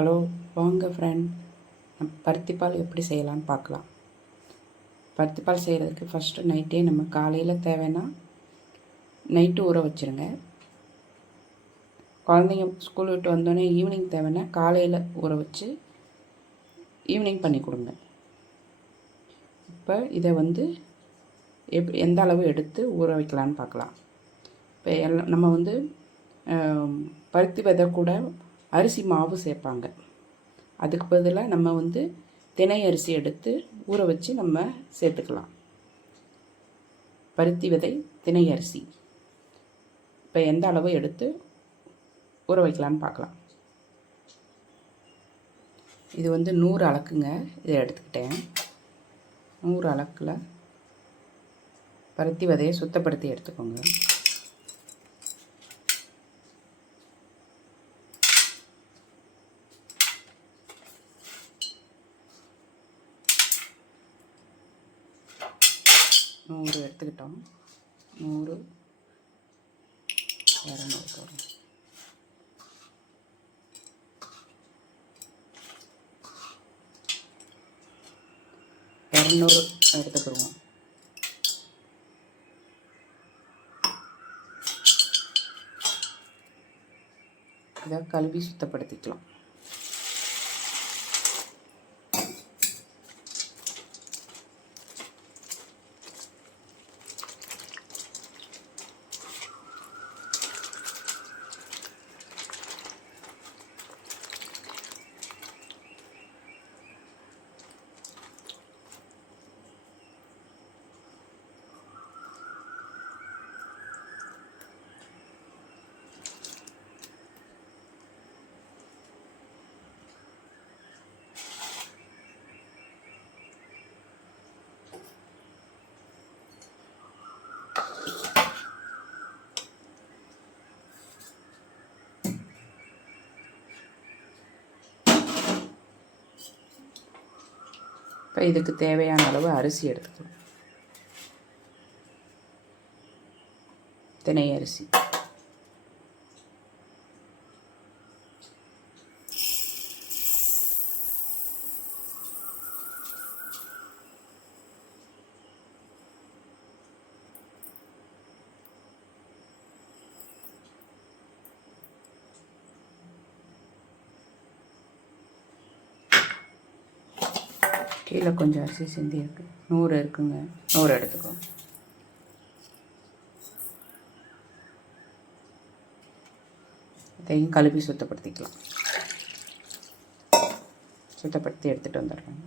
Hello, வாங்க friend. பருத்திப்பால் எப்படி செய்யலான்னு பார்க்கலாம். பருத்திப்பால் செய்கிறதுக்கு ஃபஸ்ட்டு நைட்டே நம்ம காலையில் தேவைன்னா நைட்டு ஊற வச்சுருங்க. குழந்தைங்க ஸ்கூல் விட்டு வந்தோடனே ஈவினிங் தேவைன்னா காலையில் ஊற வச்சு ஈவினிங் பண்ணி கொடுங்க. இப்போ இதை எந்த அளவு எடுத்து ஊற வைக்கலான்னு பார்க்கலாம். இப்போ நம்ம பருத்தி விதை கூட அரிசி மாவு சேர்ப்பாங்க. அதுக்கு பதிலாக நம்ம தினை அரிசி எடுத்து ஊற வச்சு நம்ம சேர்த்துக்கலாம். பருத்தி விதை, தினை அரிசி இப்போ எந்த அளவு எடுத்து ஊற வைக்கலான்னு பார்க்கலாம். இது 100 அலக்குங்க. இதை எடுத்துக்கிட்டேன். 100 அலக்கில் பருத்தி விதையை சுத்தப்படுத்தி எடுத்துக்கோங்க. நூறு எடுத்துக்கிட்டோம். 100, 200 போடுறோம். எடுத்துக்கிடுவோம். இதை கழுவி சுத்தப்படுத்திக்கலாம். இப்போ இதுக்கு தேவையான அளவு அரிசி எடுத்துக்கலாம். தினை அரிசி. கீழே கொஞ்சம் அரிசி சிந்தி இருக்கு. 100 இருக்குங்க. 100 எடுத்துக்கோ. இதையும் கழுவி சுத்தப்படுத்திக்கலாம். சுத்தப்படுத்தி எடுத்துகிட்டு வந்துடுறேன்.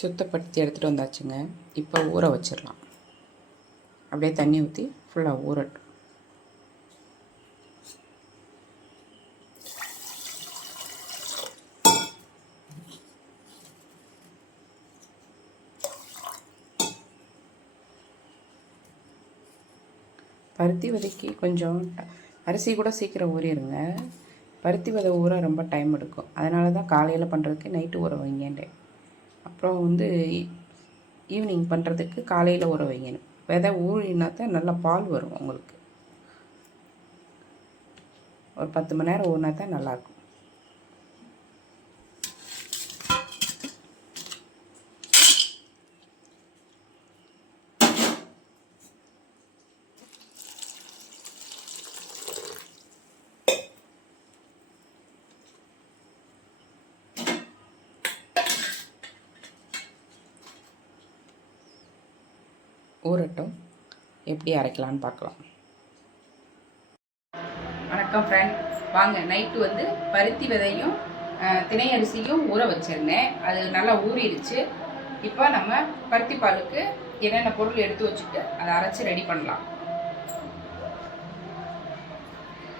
சுத்தப்படுத்தி எடுத்துகிட்டு வந்தாச்சுங்க. இப்போ ஊற வச்சிடலாம். அப்படியே தண்ணி ஊற்றி ஃபுல்லாக ஊறட்டும். பருத்தி விதைக்கு கொஞ்சம் அரிசி கூட சீக்கிரம் ஊறிடுங்க. பருத்தி விதை ஊற ரொம்ப டைம் எடுக்கும். அதனால தான் காலையில் பண்ணுறதுக்கு நைட்டு ஊற வைங்கன்றேன். அப்புறம் ஈவினிங் பண்ணுறதுக்கு காலையில் ஊற வைங்க. விதை ஊறினா தான் நல்லா பால் வரும் உங்களுக்கு. ஒரு 10 மணி நேரம் ஊறினா தான் நல்லாயிருக்கும். ஊறட்டும். எப்படி அரைக்கலான்னு பார்க்கலாம். வணக்கம் ஃப்ரெண்ட். வாங்க, நைட்டு பருத்தி விதையும் தினை அரிசியும் ஊற வச்சிருந்தேன். அது நல்லா ஊறிடுச்சு. இப்போ நம்ம பருத்தி பாலுக்கு என்னென்ன பொருள் எடுத்து வச்சுட்டு அதை அரைச்சி ரெடி பண்ணலாம்.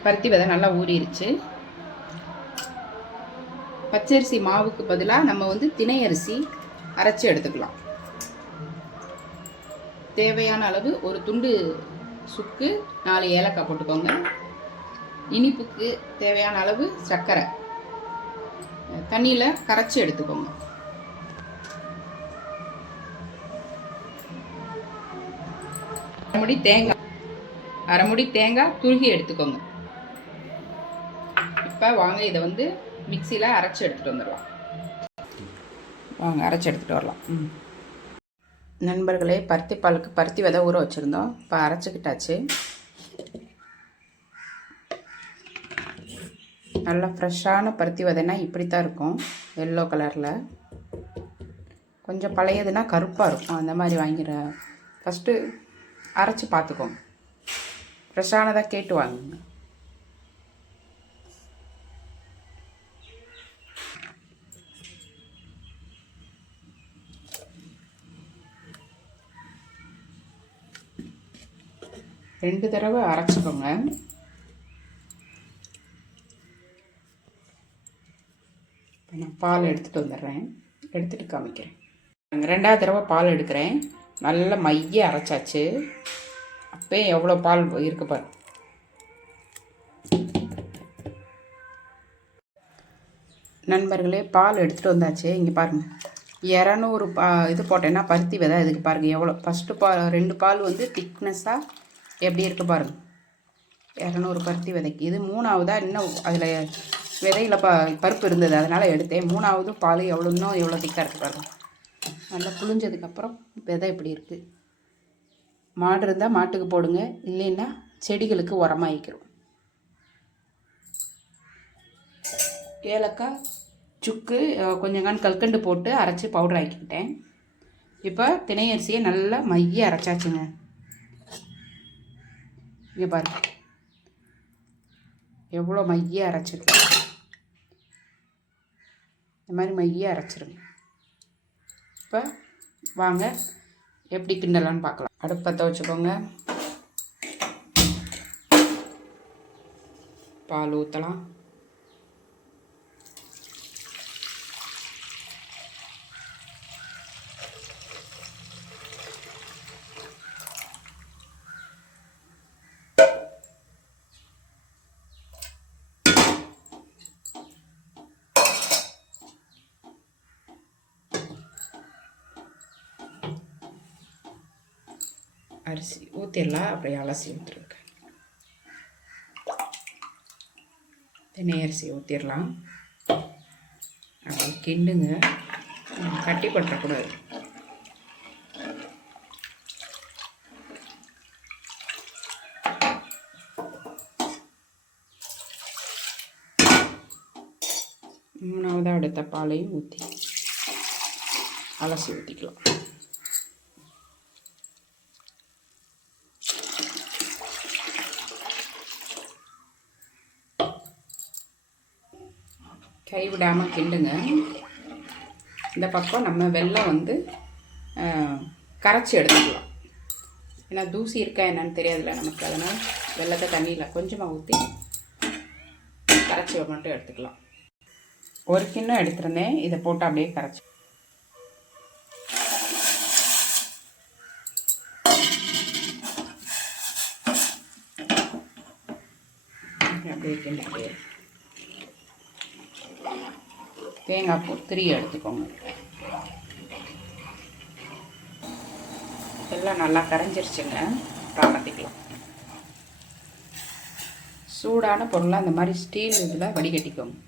பருத்தி விதை நல்லா ஊறிடுச்சு. பச்சரிசி மாவுக்கு பதிலாக நம்ம தினை அரிசி அரைச்சி எடுத்துக்கலாம். தேவையான அளவு ஒரு துண்டு சுக்கு, 4 ஏலக்காய் போட்டுக்கோங்க. இனிப்புக்கு தேவையான அளவு சர்க்கரை தண்ணியில் கரைச்சி எடுத்துக்கோங்க. முடி தேங்காய் அரை மூடி தேங்காய் துருகி எடுத்துக்கோங்க. இப்போ வாங்க இதை வந்து மிக்சியில் அரைச்சி எடுத்துகிட்டு வந்துடலாம். வாங்க அரைச்சி எடுத்துகிட்டு வரலாம். நண்பர்களே, பருத்தி பாலுக்கு பருத்தி விதை ஊற வச்சுருந்தோம். இப்போ அரைச்சிக்கிட்டாச்சு. நல்லா ஃப்ரெஷ்ஷான பருத்தி விதைனா இப்படி தான் இருக்கும், எல்லோ கலரில். கொஞ்சம் பழையதுன்னா கருப்பாக இருக்கும். அந்த மாதிரி வாங்கிற ஃபஸ்ட்டு அரைச்சி பார்த்துக்கோங்க. ஃப்ரெஷ்ஷானதாக கேட்டு வாங்குங்க. ரெண்டு தடவை அரைச்சிக்கோங்க. இப்போ நான் பால் எடுத்துகிட்டு வந்துடுறேன், எடுத்துகிட்டு காமிக்கிறேன். ரெண்டாவது தடவை பால் எடுக்கிறேன். நல்ல மைய அரைச்சாச்சு. அப்போ எவ்வளோ பால் இருக்கு பாரு. நண்பர்களே, பால் எடுத்துகிட்டு வந்தாச்சு. இங்கே பாருங்கள், 200 இது போட்டேன்னா பருத்தி விதை. இதுக்கு பாருங்கள் எவ்வளோ. ஃபஸ்ட்டு ரெண்டு பால் வந்து திக்னஸ்ஸாக எப்படி இருக்குது பாருங்கள். 200 பருத்தி விதைக்கு. இது மூணாவதாக. இன்னும் அதில் விதையில் பருப்பு இருந்தது, அதனால் எடுத்தேன். மூணாவது பால் இன்னும் எவ்வளோ திக்காக இருக்குது பாருங்கள். நல்லா புளிஞ்சதுக்கப்புறம் விதை எப்படி இருக்குது. மாடு இருந்தால் மாட்டுக்கு போடுங்க, இல்லைன்னா செடிகளுக்கு உரமாயிக்கிறோம். ஏலக்காய், சுக்கு, கொஞ்சம் கல்கண்டு போட்டு அரைச்சி பவுடர் ஆக்கிக்கிட்டேன். இப்போ தினை அரிசியை நல்லா மைய அரைச்சாச்சுங்க. இங்கே பாருங்க எவ்வளோ மைய அரைச்சிருக்கு. இந்த மாதிரி மைய அரைச்சிருங்க. இப்போ வாங்க எப்படி கிண்டலான்னு பார்க்கலாம். அடுப்பு பற்ற வச்சுக்கோங்க. பால் ஊற்றலாம். அரிசி ஊற்றிடலாம். அப்படியே அலசி ஊற்றிருக்க தினை அரிசி ஊற்றிடலாம். அப்படியே கிண்டுங்க, கட்டி பற்றக்கூடாது. மூணாவதாக எடுத்த பாலையும் ஊற்றி அலசி ஊற்றிக்கலாம். கைவிடாமல் கிண்டுங்க. இந்த பக்கம் நம்ம வெல்லம் வந்து கரைச்சி எடுத்துக்கலாம். ஏன்னா தூசி இருக்கா என்னன்னு தெரியாதுல்ல நமக்கு. அதனால் வெல்லத்தை தண்ணியில் கொஞ்சமாக ஊற்றி கரைச்சி மட்டும் எடுத்துக்கலாம். ஒரு கிண்ணம் எடுத்துருந்தேன், இதை போட்டு அப்படியே கரைச்சி அப்படியே கிண்டிட்டு தேங்காய் பூ 3 எடுத்துக்கோங்க. எல்லாம் நல்லா கரைஞ்சிருச்சுங்க. தாமத்திக்கலாம். சூடான பொருளாக இந்த மாதிரி ஸ்டீல் இதில் வடிகட்டிக்கோங்க.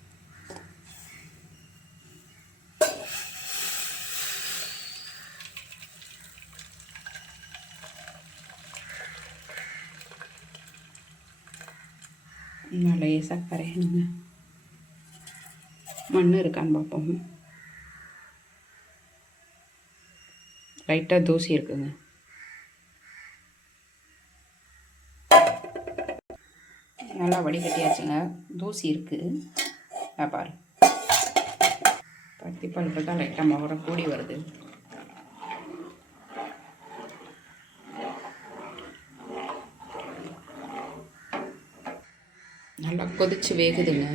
லேசாக கரையணுங்க. மண் இருக்கான்னு பார்ப்போம். லைட்டாக தூசி இருக்குங்க. நல்லா வடிகட்டியாச்சுங்க. தூசி இருக்குது பாரு. பருத்தி பருப்பு தான் லைட்டாக முகர கூடி வருது. நல்லா கொதிச்சு வேகுதுங்க.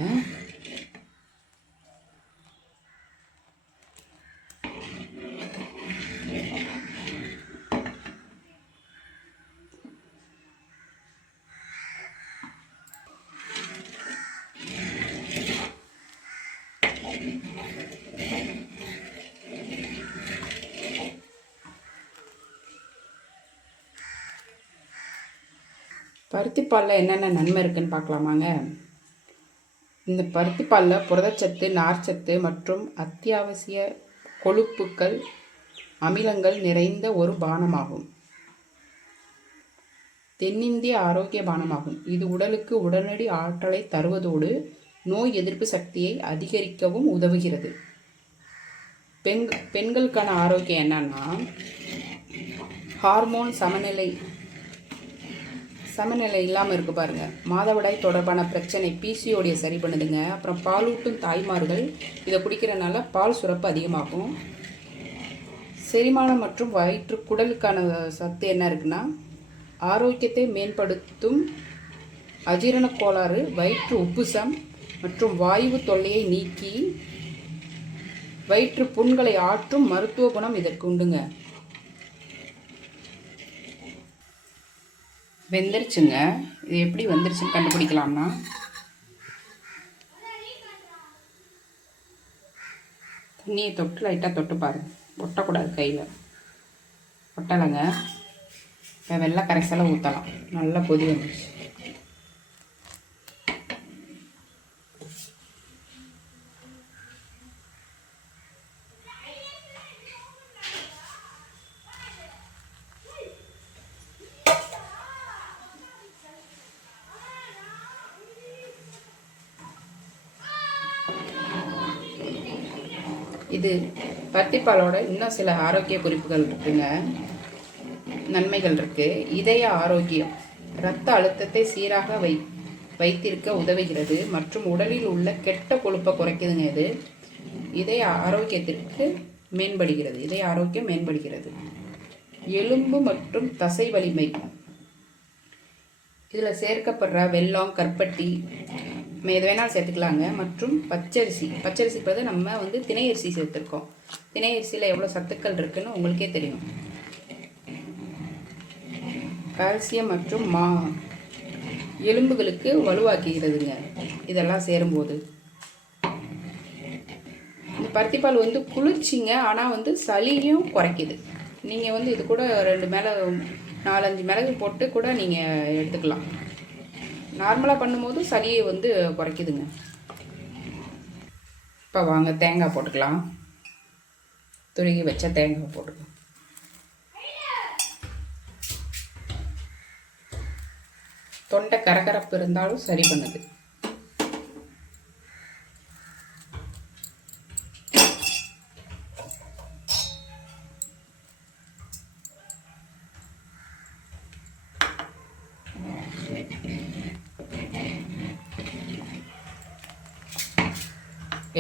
இப்போ பருத்திப்பாலில் என்னென்ன நன்மை இருக்குதுன்னு பார்க்கலாமாங்க. இந்த பருத்திப்பாலில் புரதச்சத்து, நார்ச்சத்து மற்றும் அத்தியாவசிய கொழுப்புக்கள், அமிலங்கள் நிறைந்த ஒரு பானமாகும். தென்னிந்திய ஆரோக்கிய பானமாகும். இது உடலுக்கு உடனடி ஆற்றலை தருவதோடு நோய் எதிர்ப்பு சக்தியை அதிகரிக்கவும் உதவுகிறது. பெண்களுக்கான ஆரோக்கியம் என்னன்னா, ஹார்மோன் சமநிலை இல்லாமல் இருக்கு பாருங்க. மாதவிடாய் தொடர்பான பிரச்சனை பிசிஓடியை சரி பண்ணுதுங்க. அப்புறம் பாலூட்டும் தாய்மார்கள் இதை குடிக்கிறனால பால் சுரப்பு அதிகமாகும். செரிமானம் மற்றும் வயிற்று குடலுக்கான சத்து என்ன இருக்குன்னா, ஆரோக்கியத்தை மேம்படுத்தும், அஜீரண கோளாறு, வயிற்று உப்புசம் மற்றும் வாயு தொல்லையை நீக்கி வயிற்று புண்களை ஆற்றும் மருத்துவ குணம் இதற்கு உண்டுங்க. வெந்துருச்சுங்க. இது எப்படி வெந்துருச்சுன்னு கண்டுபிடிக்கலாம்னா, தண்ணியை தொட்டு லைட்டாக தொட்டு பாருங்க. ஒட்டக்கூடாது, கையில் ஒட்டலைங்க. இப்போ வெள்ளை கரைசலை ஊற்றலாம். நல்லா கொதி வந்துருச்சு. இது பருத்திப்பாலோட இன்னும் சில ஆரோக்கிய குறிப்புகள் இருக்குங்க, நன்மைகள் இருக்குது. இதய ஆரோக்கியம், இரத்த அழுத்தத்தை சீராக வைத்திருக்க உதவுகிறது மற்றும் உடலில் உள்ள கெட்ட கொழுப்பை குறைக்குதுங்க. இது இதய ஆரோக்கியத்திற்கு மேம்படுகிறது. இதய ஆரோக்கியம் மேம்படுகிறது. எலும்பு மற்றும் தசை வலிமை, இதில் சேர்க்கப்படுற வெல்லம், கற்பட்டி, எது வேணாலும் சேர்த்துக்கலாங்க. மற்றும் பச்சரிசி பதில் நம்ம திணை அரிசி சேர்த்துருக்கோம். திணை அரிசியில் எவ்வளோ சத்துக்கள் இருக்குன்னு உங்களுக்கே தெரியும். கால்சியம் மற்றும் எலும்புகளுக்கு வலுவாக்குகிறதுங்க இதெல்லாம் சேரும்போது. இந்த பருத்திப்பால் குளிர்ச்சிங்க, ஆனால் சளியும் குறைக்குது. நீங்கள் இது கூட 4-5 மிளகு போட்டு கூட நீங்கள் எடுத்துக்கலாம். நார்மலாக பண்ணும்போது சளியை குறைக்குதுங்க. இப்போ வாங்க தேங்காய் போட்டுக்கலாம். துருகி வச்ச தேங்காய் போட்டுக்கலாம். தொண்டை கரகரப்பு இருந்தாலும் சரி பண்ணுது.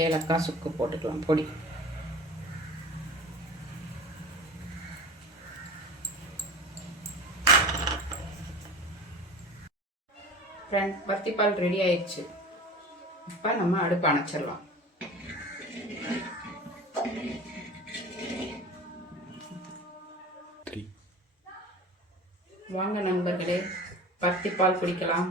ஏலக்காய், சுக்கு போட்டுக்கலாம் பொடி. ஃப்ரெண்ட்ஸ், பருத்திப்பால் ரெடி ஆயிடுச்சு. இப்போ நம்ம அடுப்பு அணைச்சிடலாம். வாங்க நண்பர்களே, பருத்திப்பால் குடிக்கலாம்.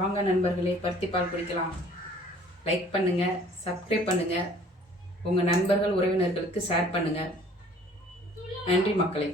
வாங்க நண்பர்களே, பருத்திப்பால் குடிக்கலாம். லைக் பண்ணுங்கள், சப்ஸ்கிரைப் பண்ணுங்கள், உங்கள் நண்பர்கள் உறவினர்களுக்கு ஷேர் பண்ணுங்கள். நன்றி மக்களே.